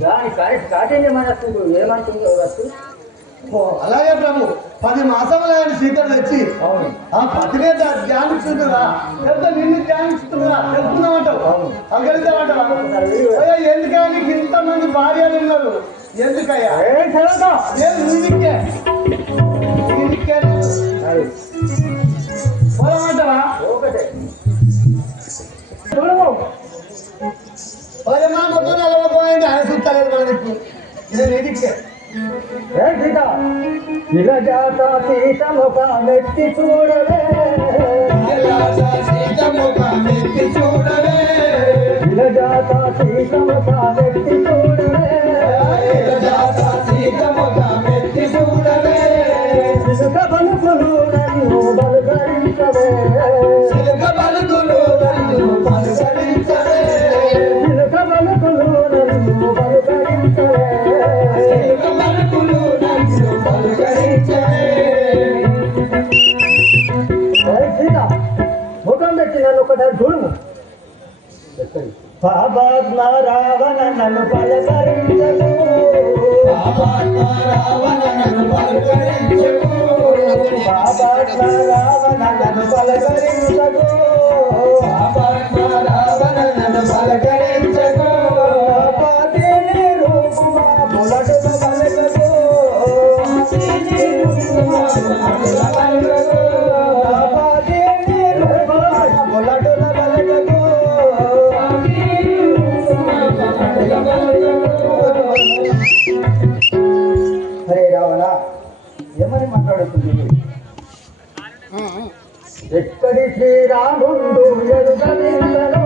దాని కాఠిన్యం మనకు ఏమంటుందో వస్తు అలాగే ప్రభు 10 మాసముల సీతలు తెచ్చి ఆ పతినే ధ్యానిస్తుందా లేకపోతే నిన్ను ధ్యానిస్తుందా తెలుస్తున్నామంటావు అగలుతామంటావా ఎందుకని ఇంతమంది భార్యలు ఉన్నారు ఎందుకయ్యా పోదామంటావా ఒకటే మా మొత్తం నలభై ఆయన చూస్తలేదు మనకి నేను ఎదికే ఇలజాత సీతముఖ మెత్తి చూడలే సీతముఖ మెత్తి చూడలే ఇలజాత సీతముఖ మెత్తి చూడలే ఇలజాత సీతముఖ మెత్తి చూడలే సిలుక పలుకులు నన్ను బలుకరించవే సిలుక పలుకులు నన్ను బలుకరించవే సిలుక పలుకులు నన్ను బలుకరించవే సిలుక పలుకులు నన్ను బలుకరించవే సీత ముఖం పెట్టి నన్ను ఒకసారి చూడము పాపాత్మ రావణ నన్ను పలకరించను రావణ నన్ను పలుకరించకు పాపాత్మ రావణ నన్ను పలకరించను పాపాత్మ రావణ నన్ను పలకరించకు పాపిని రూపుమా ములటున పలకదు పాపిని రూపుమా ములటున పలకదు హరే రావణ ఏమని మాట్లాడుతుంది ఎక్కడి శ్రీరాముడు ఎరుగలిందను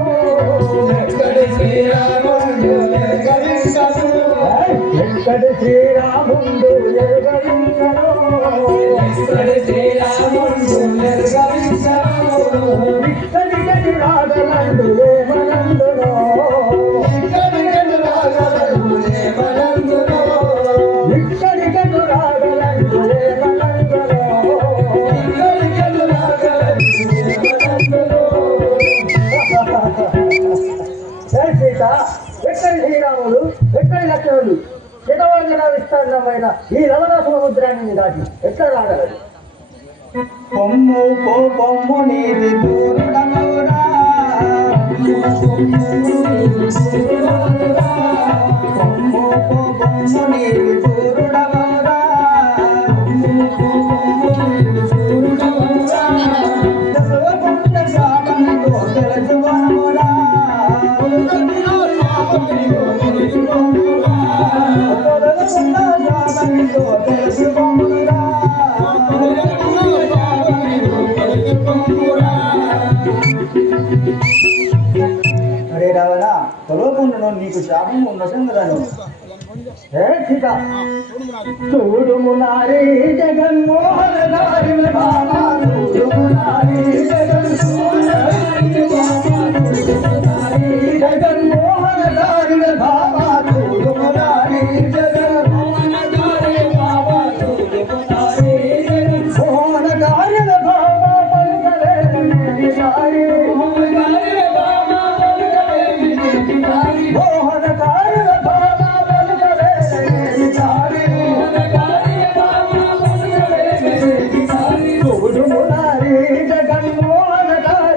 ఎక్కడి శ్రీరాముడు ఎరుగలిందను ఎక్కడి శ్రీరాముడు ఎరుగలిందను ఎక్కడి శ్రీరాముడు ఎరుగలిందను ఇక్కడి గడి రాగలండు ఏమనందును ఇక్కడి గడు రాగలందు ఏమనందును ఇక్కడి గడు రాగలండు ఏమనందును ఇక్కడి గడు రాగలందు ఏమనందును జై సీత ఎక్కడి శ్రీరాముడు ఎక్కడి లక్ష్మణుడు శతవాంజన విస్తారణమైన ఈ లవణ సముద్రాన్ని దాటి ఎక్కడ రాగలదు పొమ్ము పొమ్ము నీది దూరుడమవురా పొమ్ము నీది దూరుడమవురా తెలుగుకుంట శాపంతో తెలుసుకొనురా తెలుగుకుంట శాపంతో తెలుసుకొనురా అరే రావణ తొలకుండా నీకు శాపం ఉన్నసంగలను హే సీత చూడుము నారీ జగన్మోహన నారి బాబా చూడుము నారీ జగన్మోహన నారి బాబా చూడుము నారీ జగన్మోహన కార్య బాబా పలుకలేని నారీ మోహన కార్య బాబా పలుకలేని నారీ చూడుము నారీ జగన్మోహన కార్య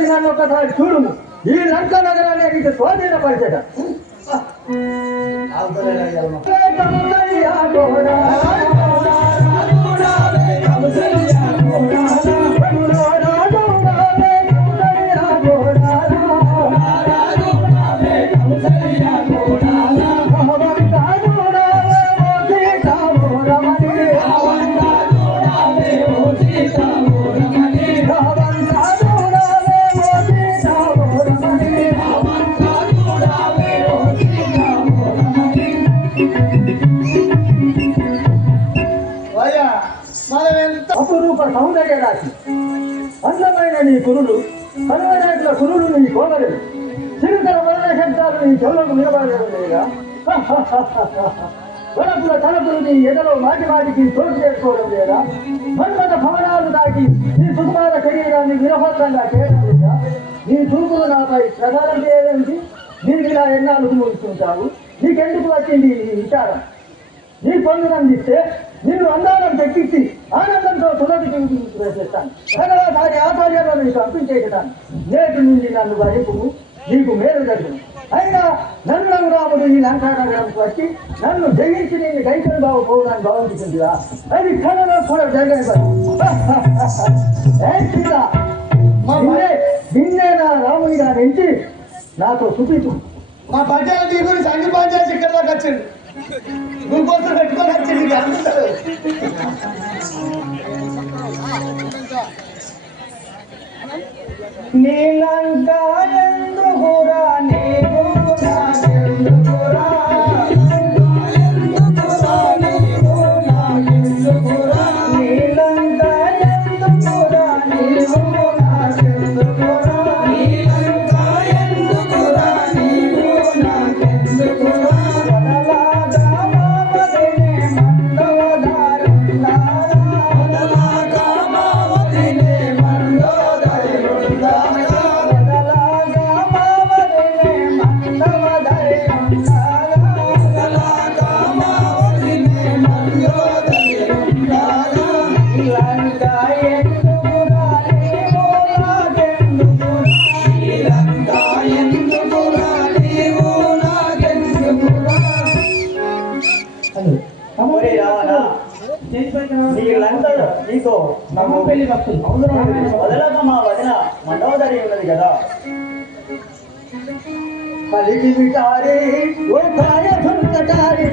వచ్చి నన్ను ఒకసారి చూడుము. ఈ లంక నగరాన్ని నీకు స్వాధీనపరిచేట. అపురూప సౌందర్య రాశి అందమైన నీ కురులు, కనుమరేట్ల కురులు నీ కోగలేదు, చిరుతల వలన శబ్దాలు నీ చెవులకు నిలబడలేదు లేదా? వరపుల తలపులు నీ ఎదలో మాటి మాటికి చోటు చేసుకోవడం లేదా? మన్మథ భవనాలు దాటి నీ సుకుమార శరీరాన్ని విరహోత్తంగా చేయడం లేదా? నీ చూపులు నాపై ప్రధానం చేయడానికి నీకు ఇలా ఎన్నాళ్ళు మూడుతుంటావు? నీకెందుకు వచ్చింది ఈ విచారం? నీ పనులు అందిస్తే నిన్ను అందాలను తెప్పించి ఆనందంతో తులసి వేసేస్తాను. సగలసారి ఆచార్యంలో నీకు అర్పించేస్తాను. నేటి నుండి నన్ను వరకు నీకు మేలు జరుగును. అయినా నన్ను రాముడు ఈ లంకానగరంకు వచ్చి నన్ను జయించి నేను గైకలు బాబు పోవడానికి భావించుకుంటుందా? అది కళలో కూడా జరగదు. నిన్నే నా రాముడిగా నుంచి నాతో చూపించు. మా పంచాయతీ తీసుకుని సంఘ పంచాయతీ ఇక్కడ దాకా వచ్చింది. నువ్వు కోసం పెట్టుకొని వచ్చింది అందరూ. నీలంక ఎందుకురా నీవు నాకెందుకురా? నీలంక ఎందుకురా నీవు నాకెందుకురా? నీతో నాకు పెళ్లి వస్తుంది. వదలక మా వదిన మండోదరి ఉన్నది కదా. కలిగి విటారి ఓ కాయ సుందటారి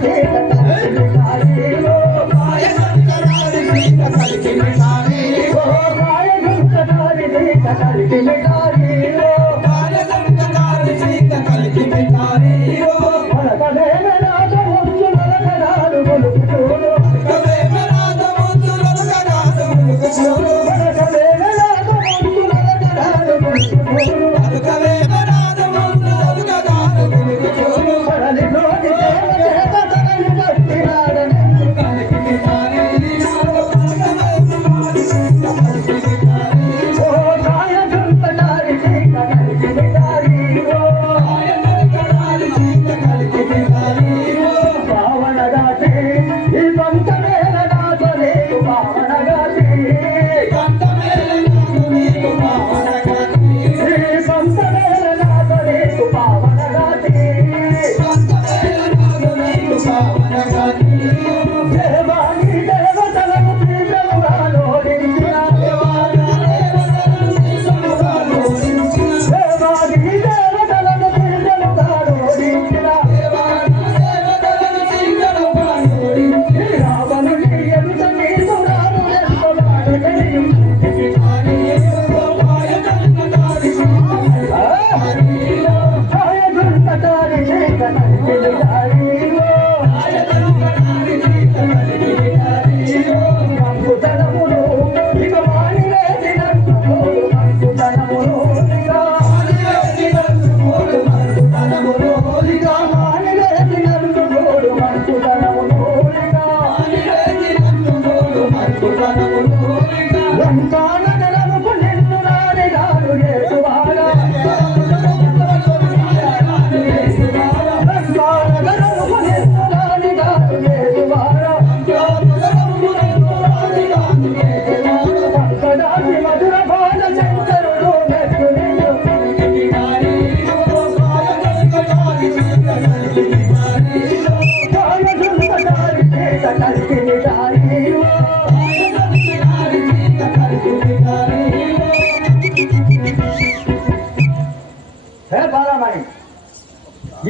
హే బాలమణి,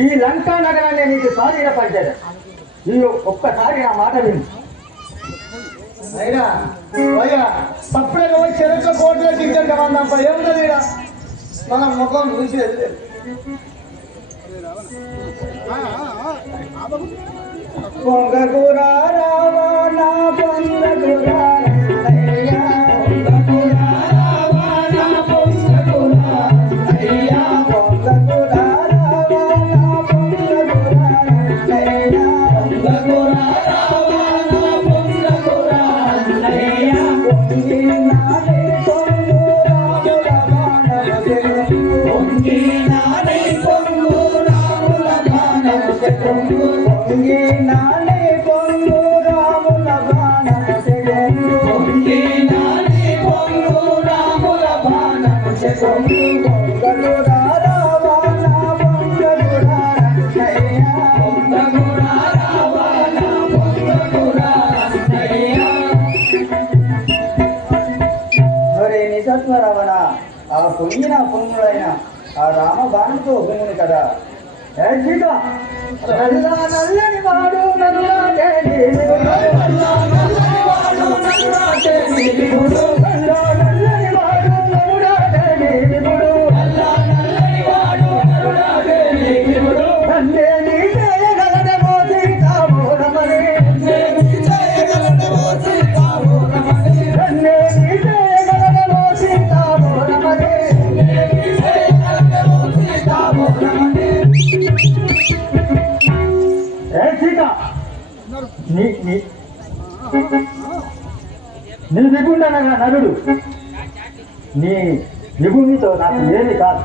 ఈ లంకా నగరాన్ని నీకు స్వాధీనపరిచాడు. ఈ ఒక్కసారి నా మాట విను. అయినా అయ్యా సప్పుడే చెరక కోటలో దిగ్గర వందంప ఏమున్నది ఈడ? మన ముఖం చూసి పొంగకురా రావా నా పొంగకురా అయ్యా, పొంగకురా రావా నా పొంగకురా అయ్యా, పొంగకురా రావా నా పొంగకురా అయ్యా, పొంగకురా రావా నా పొంగకురా అయ్యా, పొంగి నానే పొంగు రాముల బాణములు, పొంగి నానే పొంగు రాముల బాణములు, పొంగి నానే పొంగు రాముల బాణములు, పొంగి నానే పొంగు రాముల బాణములు, పొంగకురా రావా నా పొంగకురా అయ్యా, పొంగకురా రావా నా పొంగకురా అయ్యా. మరి నిజత్వ రావణ ఆ పొంగిన పొంగుడైన ఆ రామ బాణంతో పొంగుని కదా. ఏ సీత, నల్లని వాడు నరులాటే నీలిగుడు, నల్లని వాడు నరులాటే నీలిగుడు, నల్లని వాడు నరులాటే నీలిగుడు, నల్లని వాడు నరులాటే నీలిగుడు, నన్నే నీ చేయగలదేమో సీతామోరమని, నన్నే నీ చేయగలదేమో సీతామోరమని, నన్నే నీ చేయగలదేమో సీతామోరమని, నన్నే నీ చేయగలదేమో సీతామోరమని. ఏ సీత, నీ నిగుండనగా నరుడు, నీ నిగునితో నాకు ఏమి కాదు.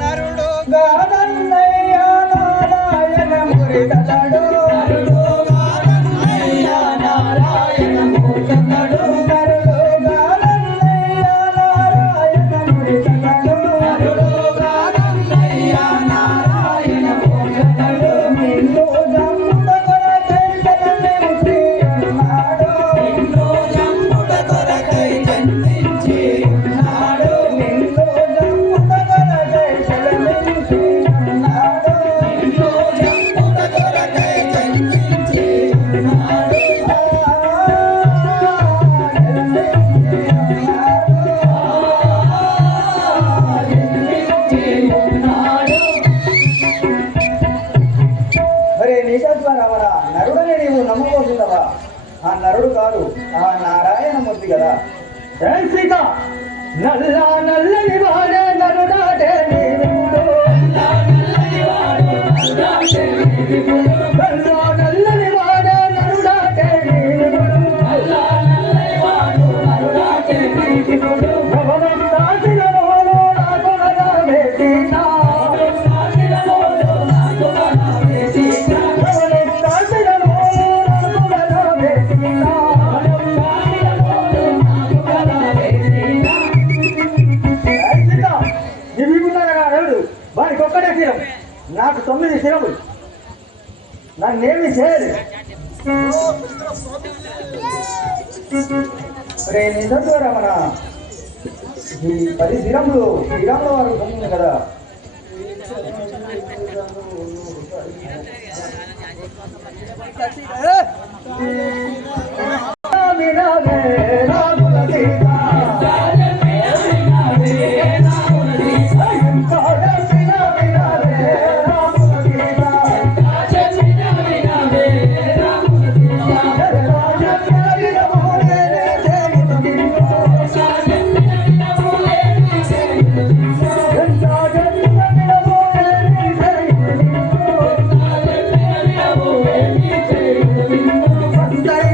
నరుడు గానన్నయ్య నారాయణ మురిదలడు, నరుడు గానన్నయ్య నారాయణ మురిదలడు, నరుడు గానన్నయ్య నారాయణ మురిదలడు, నరుడు గానన్నయ్య నారాయణ మురిదలడు, నిన్ను జమ్ముడ కొరకై జన్మించి ఉన్నాడు, నిన్ను జమ్ముడ కొరకై జన్మించి ఉన్నాడు, నిన్ను జమ్ముడ కొరకై జన్మించి ఉన్నాడు, నిన్ను జమ్ముడ కొరకై జన్మించి ఉన్నాడు, మరి నిజత్వ రావణ నరుడని నీవు నమ్మబోతున్నావా? ఆ నరుడు కాదు, ఆ నారాయణమూర్తి కదా. ఏ సీత, నల్లని వాడే నరుడాటే నీలిగుడు, నల్లని వాడే నరుడాటే నీలిగుడు, నల్లని వాడే నరుడాటే నీలిగుడు, నల్లని వాడు నరుడాటే నీలిగుడు, భవనస్తాసిన మోలో నాకు నగమే సీత, భవనస్తాసిన మోలో నాకు నగమే సీత, భవనస్తాసిన మోలో నాకు నగమే సీత, భవనస్తాసిన మోలో నాకు నగమే సీత. ఇవి ఉన్నారా నరుడు, వారికి ఒక్కడే శిరం, నాకు 9 శిరములు, నన్నేమి చేయదు. రే నిజత్వ రమణ ఈ 10 దినములు శ్రీరాముల వారు పొందింది కదా. వినవే రాముల సీత, అందరి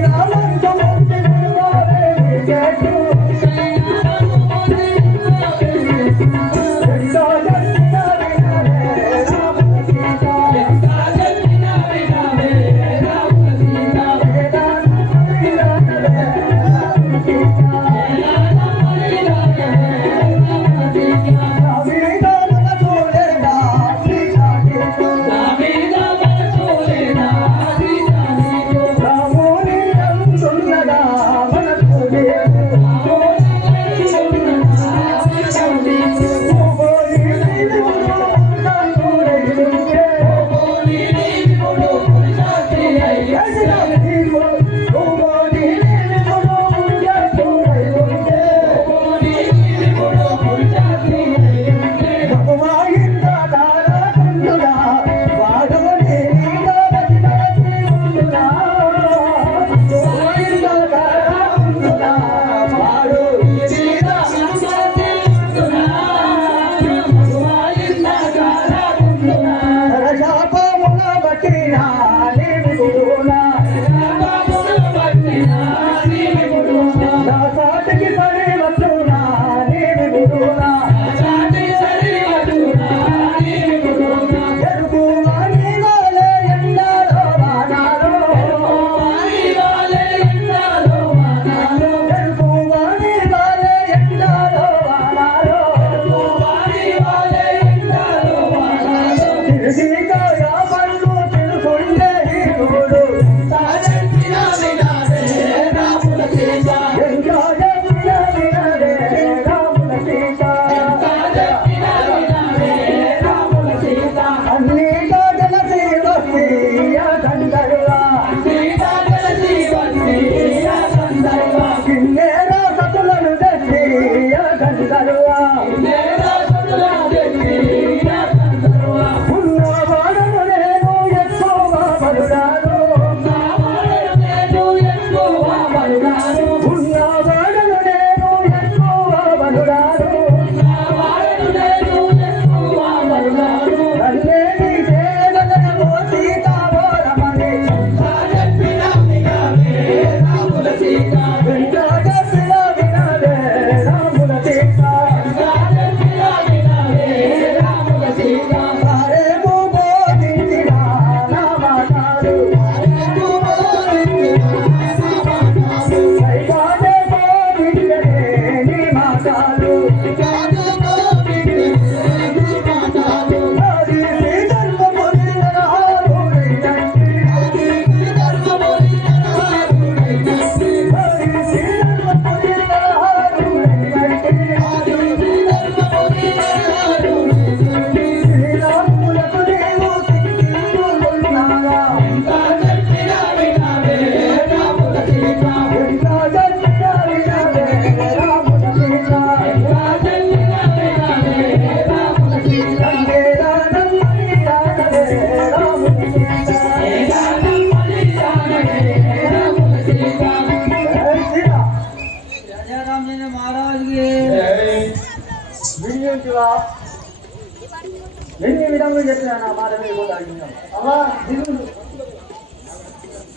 ఎన్ని విధములు చెప్పినా నా మాట మీద కూడా అడిగినావు. అమ్మా దిగులు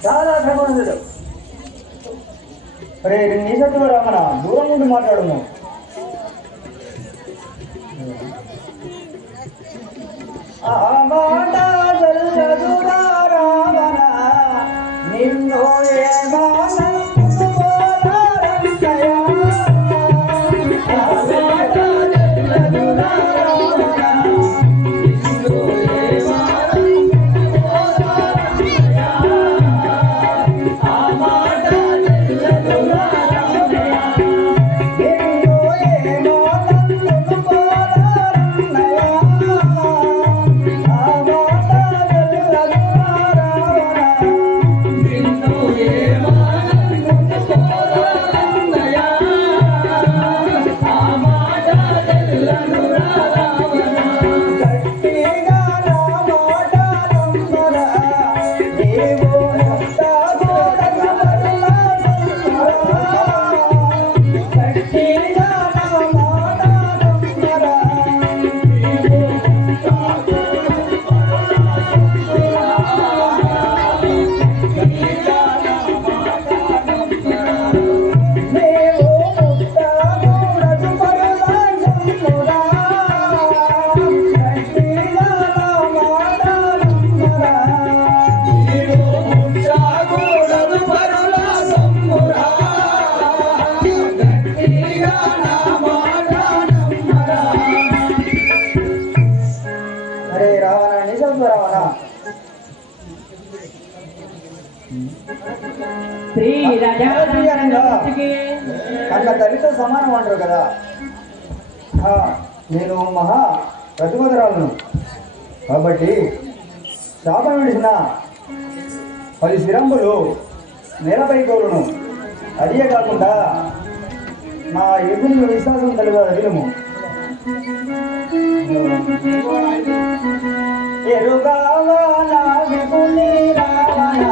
చాలా ప్రమాదం. అరే నీ సత్తువ రామణ దూరం నుండి మాట్లాడము. నిన్ను కన్న తల్లితో సమానం అంటారు కదా. నేను మహా ప్రతిమధురాలను కాబట్టి శాపం విడిచిన 10 శిరంబులు నేలపై కోరును. అదే కాకుండా నా ఎగుని విశ్వాసం కలిగే విలుము ఎరుగావా నా విపుని రావణ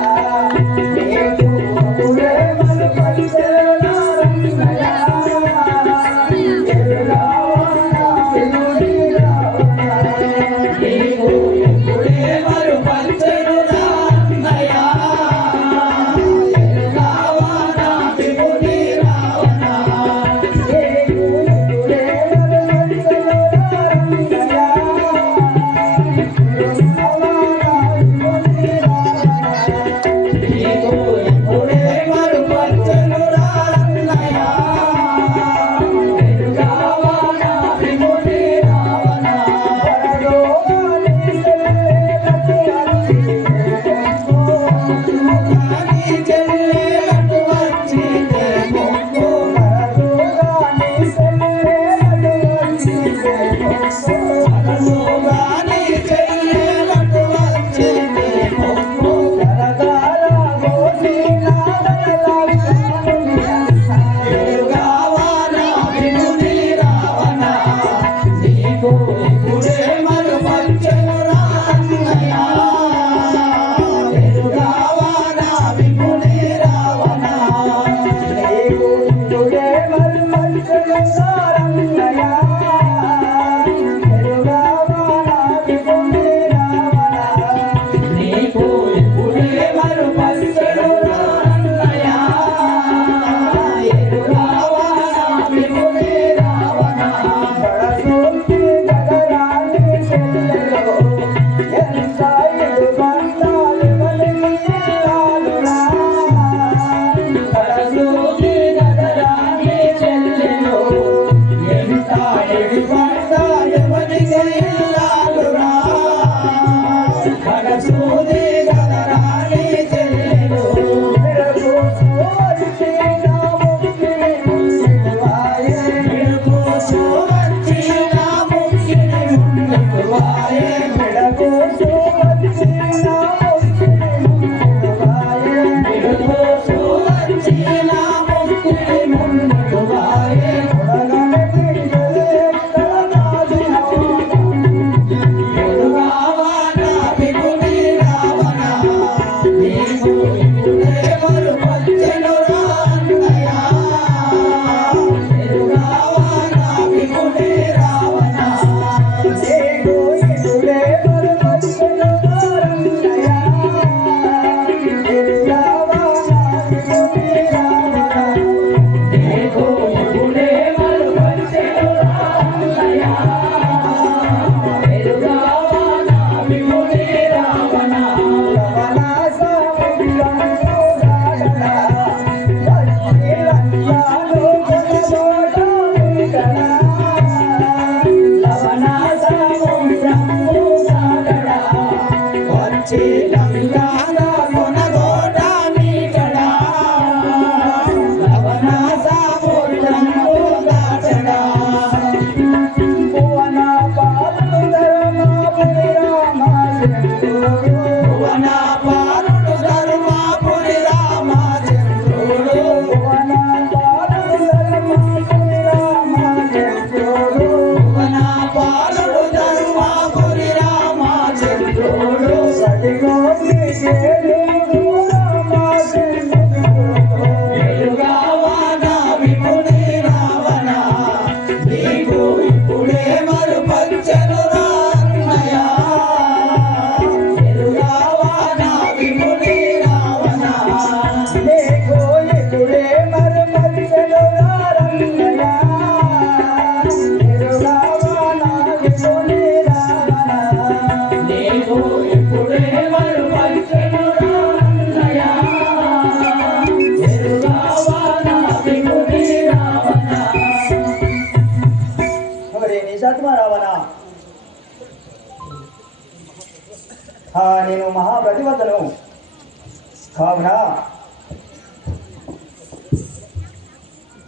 నేను మహాప్రతివతను కావున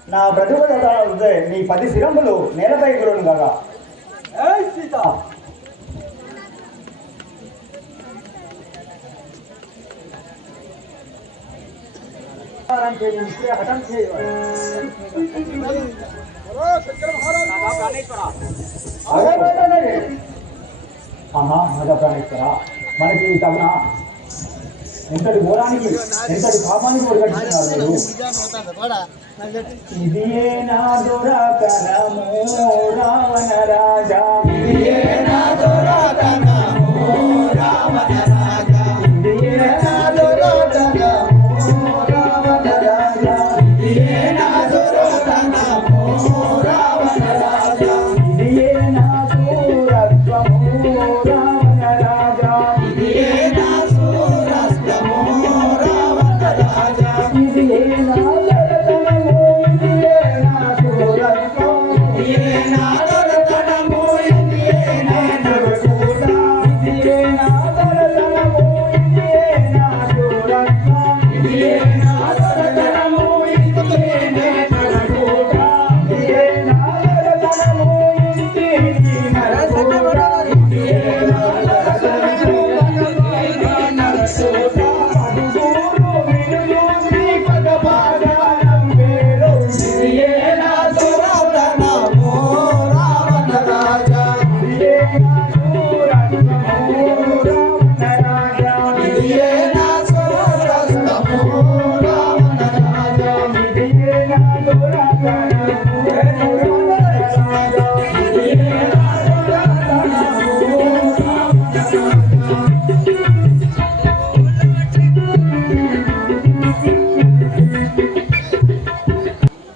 నా ప్రతివత నీ 10 శిరములు నేలపై గురును కాగా సీత హఠం చేయాలి ప్రాణేశ్వర మనకి తగున ఎంతటి ఘోరానికి ఎంతటి పాపానికి ఒడిగట్టుతున్నారు మీరు ఇదియే నా దురాకరము రావణ రాజా ఇదియే నా దురాకరము రావణ రాజా ఇదియే నా దురాకరము రావణ రాజా ఇదియే నా దురాకరము రావణ రాజా ఇదియే నా సూరత్వము రావణ రాజా ఇదియే నా సూరత్వము రావణ రాజా ఇదియే నా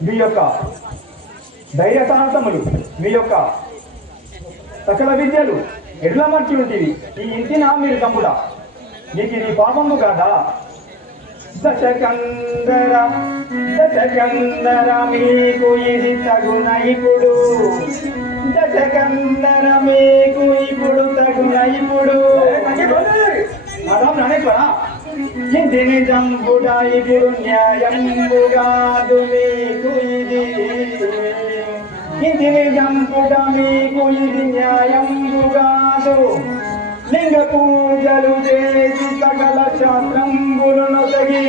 మీ యొక్క ధైర్య సాహసములు మీ యొక్క సకల విద్యలు ఎడ్ల మర్చి ఉంటుంది ఈ ఇంటినా మీరు తమ్ముడా మీకు ఇది పాపము కాదా దశకందర దశకందర మీకు ఇది తగున ఇప్పుడు దశకందర మీకు ఇప్పుడు తగున ఇప్పుడు ఇంటిని చంపుడా ఇప్పుడు న్యాయంబుగాదు మీకు ఇది ఇంటిని చంపుడా మీకు ఇది న్యాయంబుగాదు లింగ పూజలు చేసి సకల శాస్త్రంబులను తగి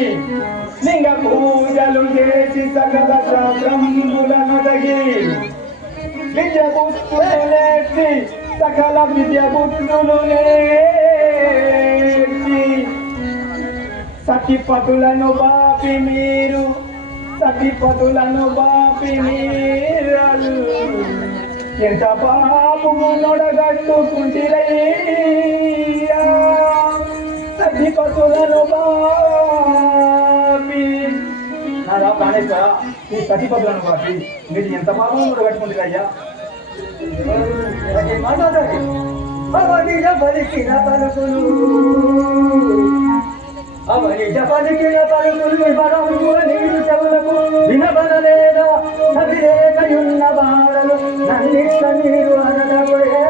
లింగ పూజలు చేసి సకల శాస్త్రంబులను తగి విద్య బుద్ధులు నేర్చి సకల విద్య బుద్ధులు నేర్చి సతిపతులను బాపి మీరు సతిపతులను బాపి మీరు ఎంత పాపము నొడగట్టుకుంటిరయ్యా సతిపతులను బాపి నారా ప్రాణేశ్వర ఈ సతిపతులను బాపి మీరు ఎంత పాపము నొడగట్టుకుంటారయ్యా మాట్లాడాలి అవనిజ పలికిన పలుకులు అవనిజ పలికిన పలుకులు వివరముల నీరు చెవులకు వినబడలేదా అవిరేకయున్న బాధలు నన్నిష్ట నీరు అనడబోయే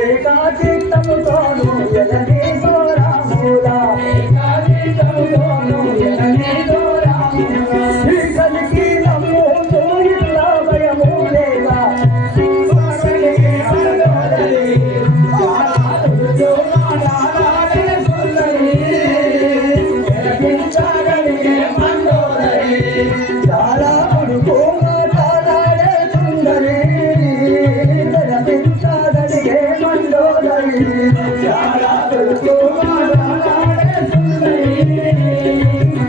ఏకాచిత్తముతోను ఎలనీతో రాములా కలికి నమ్ముతూ ఇలా భయము లేదా చాలా కొడుకు మాట్లాడే సుందరి వినిపించగలిగే మండోదరి చాలా కొడుకు మాట్లాడే సుందరి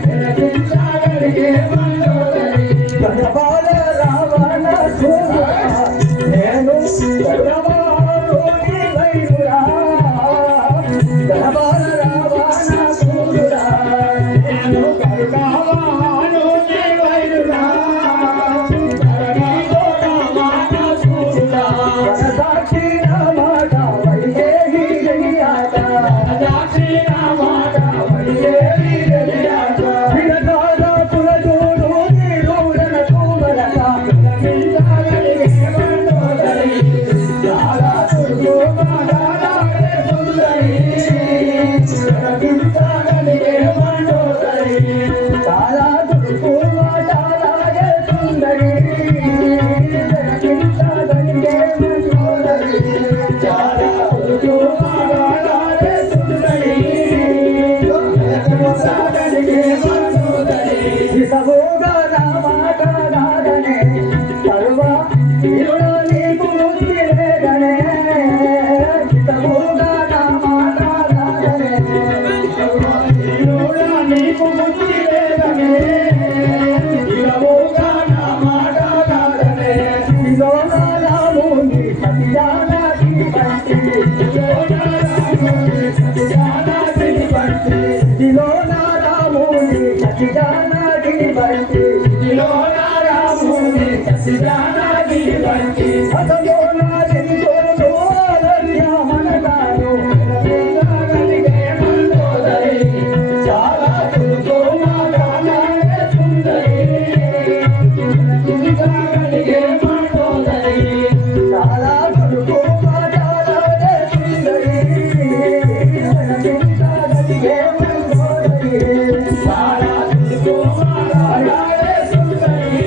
వినిపించగలిగే మండోదరి గణపాల రావణ సూర్య నేను గౌరవాలోని వైరురా గణపాల రావణ సూర్యుడా నేను గౌరవాలోని వైరురా సాక్షి రామాట వైదేహి గణియాట సాక్షి రామాట వైదేహి గణియాట వినగాల పురజోడు నీరుడన కుమరక చాలా దుర్గో మాడాడే సుందరి వినిపించగలిగే మండోదరి చాలా దుర్గో మాడాడే సుందరి వినిపించగలిగే మండోదరి చాలా దుర్గో మాడాడే సుందరి వినిపించగలిగే మండోదరి విసవోగా రామాట నాదనే సర్వ వీరుడా నీకు ముక్తి లేదనే విసవోగా రామాట నాదనే వీరుడా నీకు ముక్తి లేదనే విసవోగా రామాట నాదనే విలోనా రాముని సత్యానాకి బంటి విలోనా రాముని సత్యానాకి బంటి విలోనా రాముని సత్యానాకి బంటి విలోనా రాముని సత్యానాకి బంటి అసలోనా ఎంతో ఆలస్య మనగాను వినిపించగలిగే మండోదరి చాలా దుర్గో మాడాడే సుందరి వినిపించగలిగే మండోదరి చాలా దుర్గో మాడాడే సుందరి వినిపించగలిగే మండోదరి చాలా దుర్గో మాడాడే సుందరి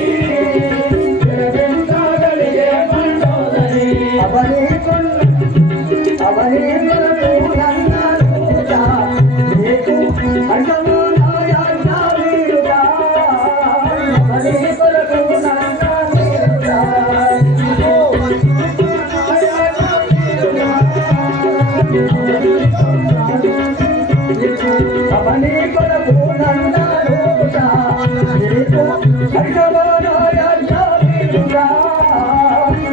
వినిపించగలిగే మండోదరి అవని కొరకు నన్నూట నీకు అంటము నాయన వీరుడా అవని కొరకు నన్నూట అవని కొరకు నన్నూట నీకు అంటము నాయన వీరుడా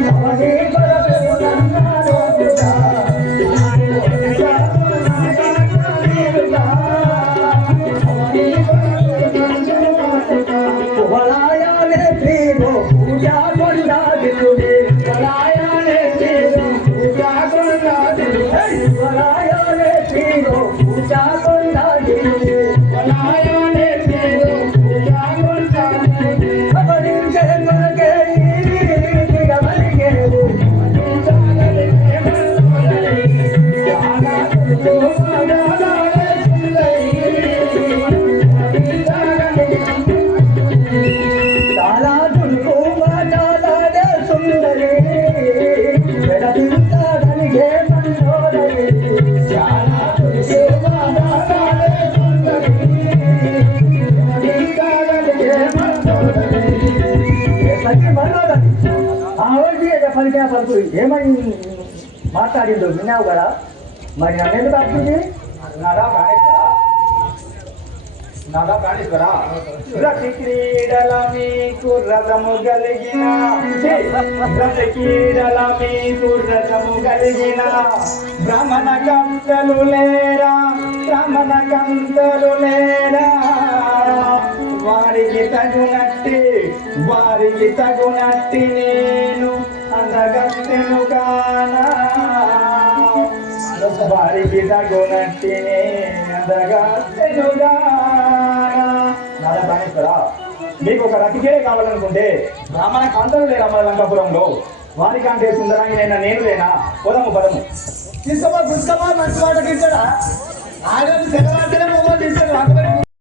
అవని కొరకు నన్నూట వలాయాలే ప్రేమో పూజా కొండాదిలుడే వలాయాలే ప్రేమో పూజా కొండాదిలుడే వలాయాలే ప్రేమో పూజా కొండాదిలుడే వలాయాలే ప్రేమో పూజా కొండాదిలుడే అవనించే మనకే దిగవలిగేవు అవనించగలిగే మండోదరి చాలా దుర్గో మాడాడే సుందరి చాలా దుర్గో మాడాడే సుందరి వినిపించగలిగే మండోదరి చాలా దుర్గో మాడాడే సుందరి వినిపించగలిగే మండోదరి సత్య మండోదరి ఆవిడ పలికిన పలుకు ఏమని మాట్లాడిందో విన్నావు కదా మరి నన్నెందుకు అర్థింది నాదా ప్రాణేశ్వర రతి క్రీడల మీకు రథము కలిగిన రతి క్రీడల మీకు రథము కలిగిన బ్రహ్మణ కంతలు లేరా బ్రహ్మణ కంతలు లేరా వారికి తగునట్టి నేను అందగత్తెను కానా వారికి తగునట్టి నేను అందగత్తెను కానా నాదా ప్రాణేశ్వర మీకు ఒక రతికే కావాలనుకుంటే బ్రాహ్మణ కాంతలు లేరా మన లంకాపురంలో? వారికంటే సుందరంగా నేను లేనా? పదము తీసుకపో గుంజమా మంచి మాట గింజడా ఆడని తెగవాడితే